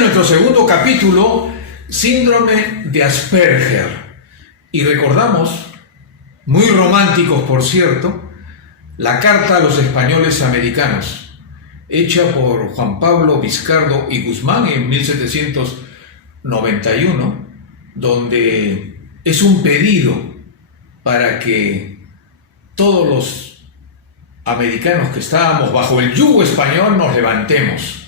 es nuestro segundo capítulo, síndrome de Asperger. Y recordamos, muy románticos por cierto, la carta a los españoles americanos, hecha por Juan Pablo Vizcardo y Guzmán en 1791, donde es un pedido para que todos los americanos que estábamos bajo el yugo español nos levantemos,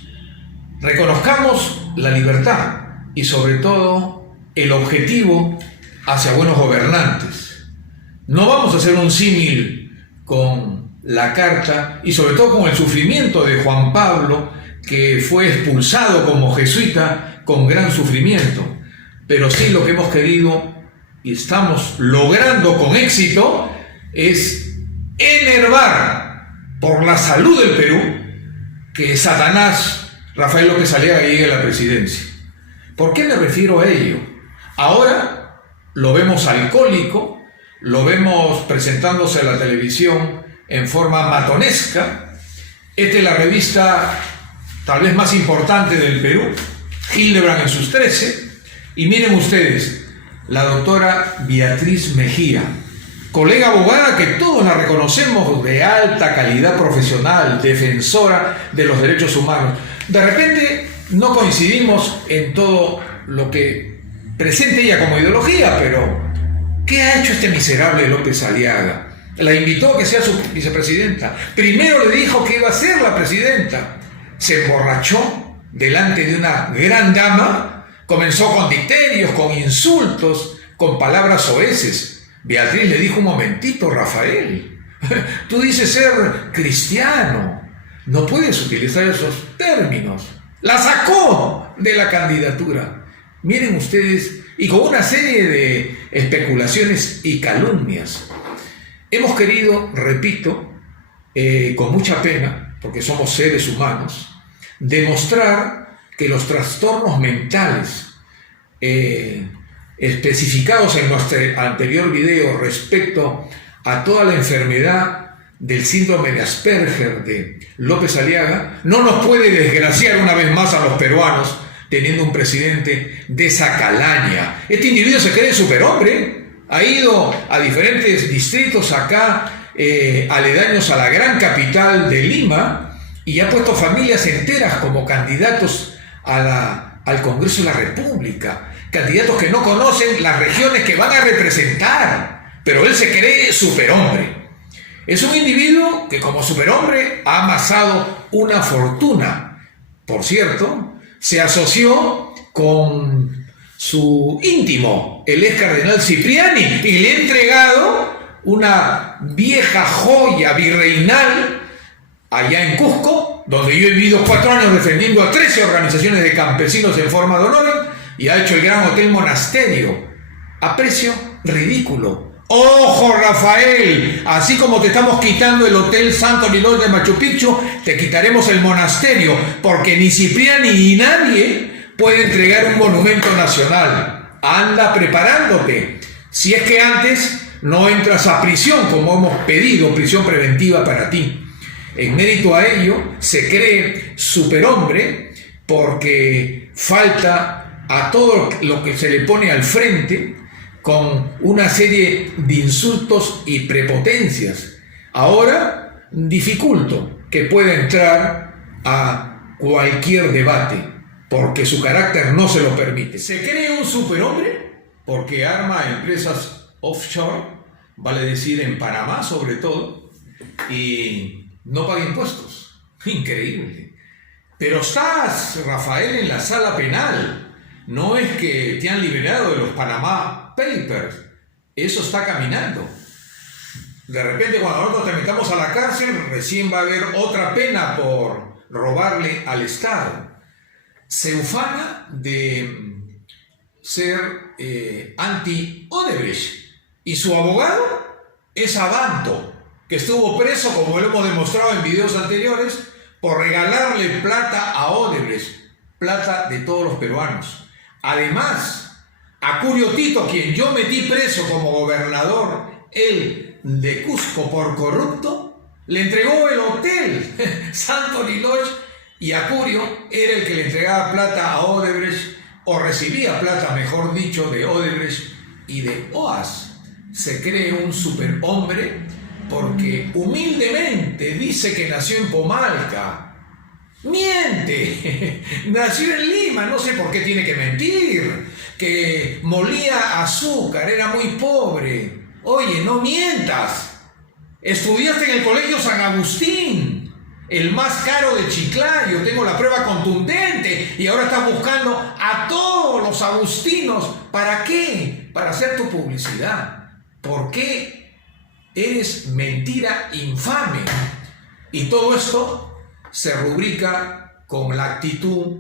reconozcamos la libertad y sobre todo el objetivo hacia buenos gobernantes. No vamos a hacer un símil con la carta y sobre todo con el sufrimiento de Juan Pablo, que fue expulsado como jesuita con gran sufrimiento, pero sí lo que hemos querido y estamos logrando con éxito es enervar por la salud del Perú que Satanás Rafael López Aliaga llegue a la presidencia. ¿Por qué me refiero a ello? Ahora lo vemos alcohólico, lo vemos presentándose a la televisión en forma matonesca. Esta es la revista tal vez más importante del Perú, Hildebrand en sus 13, y miren ustedes, la doctora Beatriz Mejía, colega abogada que todos la reconocemos de alta calidad profesional, defensora de los derechos humanos. De repente no coincidimos en todo lo que presenta ella como ideología, pero ¿qué ha hecho este miserable López Aliaga? La invitó a que sea su vicepresidenta. Primero le dijo que iba a ser la presidenta. Se emborrachó delante de una gran dama, comenzó con dicterios, con insultos, con palabras soeces. Beatriz le dijo: un momentito, Rafael, tú dices ser cristiano, no puedes utilizar esos términos. La sacó de la candidatura. Miren ustedes, y con una serie de especulaciones y calumnias. Hemos querido, repito, con mucha pena, porque somos seres humanos, demostrar que los trastornos mentales especificados en nuestro anterior video respecto a toda la enfermedad del síndrome de Asperger de López Aliaga no nos puede desgraciar una vez más a los peruanos teniendo un presidente de esa calaña. Este individuo se cree superhombre, ha ido a diferentes distritos acá aledaños a la gran capital de Lima y ha puesto familias enteras como candidatos al Congreso de la República, candidatos que no conocen las regiones que van a representar, pero él se cree superhombre. Es un individuo que como superhombre ha amasado una fortuna. Por cierto, se asoció con su íntimo, el ex cardenal Cipriani, y le ha entregado una vieja joya virreinal allá en Cusco, donde yo he vivido 4 años defendiendo a 13 organizaciones de campesinos en forma de honor, y ha hecho el Gran Hotel Monasterio a precio ridículo. ¡Ojo, Rafael! Así como te estamos quitando el Hotel Santo Nicolás de Machu Picchu, te quitaremos el monasterio, porque ni Cipriani ni nadie puede entregar un monumento nacional. Anda preparándote, si es que antes no entras a prisión, como hemos pedido, prisión preventiva para ti. En mérito a ello, se cree superhombre porque falta a todo lo que se le pone al frente con una serie de insultos y prepotencias. Ahora dificulto que pueda entrar a cualquier debate porque su carácter no se lo permite. Se cree un superhombre porque arma empresas offshore, vale decir en Panamá sobre todo, y no paga impuestos. Increíble. Pero estás, Rafael, en la sala penal. No es que te han liberado de los Panama Papers. Eso está caminando. De repente, cuando nosotros te metamos a la cárcel, recién va a haber otra pena por robarle al Estado. Se ufana de ser anti-Odebrecht. Y su abogado es Abanto, que estuvo preso, como lo hemos demostrado en videos anteriores, por regalarle plata a Odebrecht, plata de todos los peruanos. Además, a Curio Tito, quien yo metí preso como gobernador, él de Cusco por corrupto, le entregó el hotel Santo Nicolás Y Acurio era el que le entregaba plata a Odebrecht, o recibía plata, mejor dicho, de Odebrecht y de OAS. Se cree un superhombre porque humildemente dice que nació en Pomalca. Miente, nació en Lima, no sé por qué tiene que mentir, que molía azúcar, era muy pobre. Oye, no mientas, estudiaste en el Colegio San Agustín, el más caro de Chiclayo, tengo la prueba contundente, y ahora estás buscando a todos los agustinos. ¿Para qué? Para hacer tu publicidad. ¿Por qué? Eres mentira infame. Y todo esto se rubrica con la actitud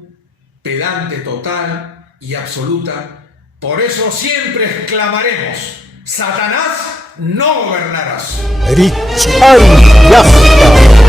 pedante total y absoluta. Por eso siempre exclamaremos: Satanás, no gobernarás. Richard Yasta.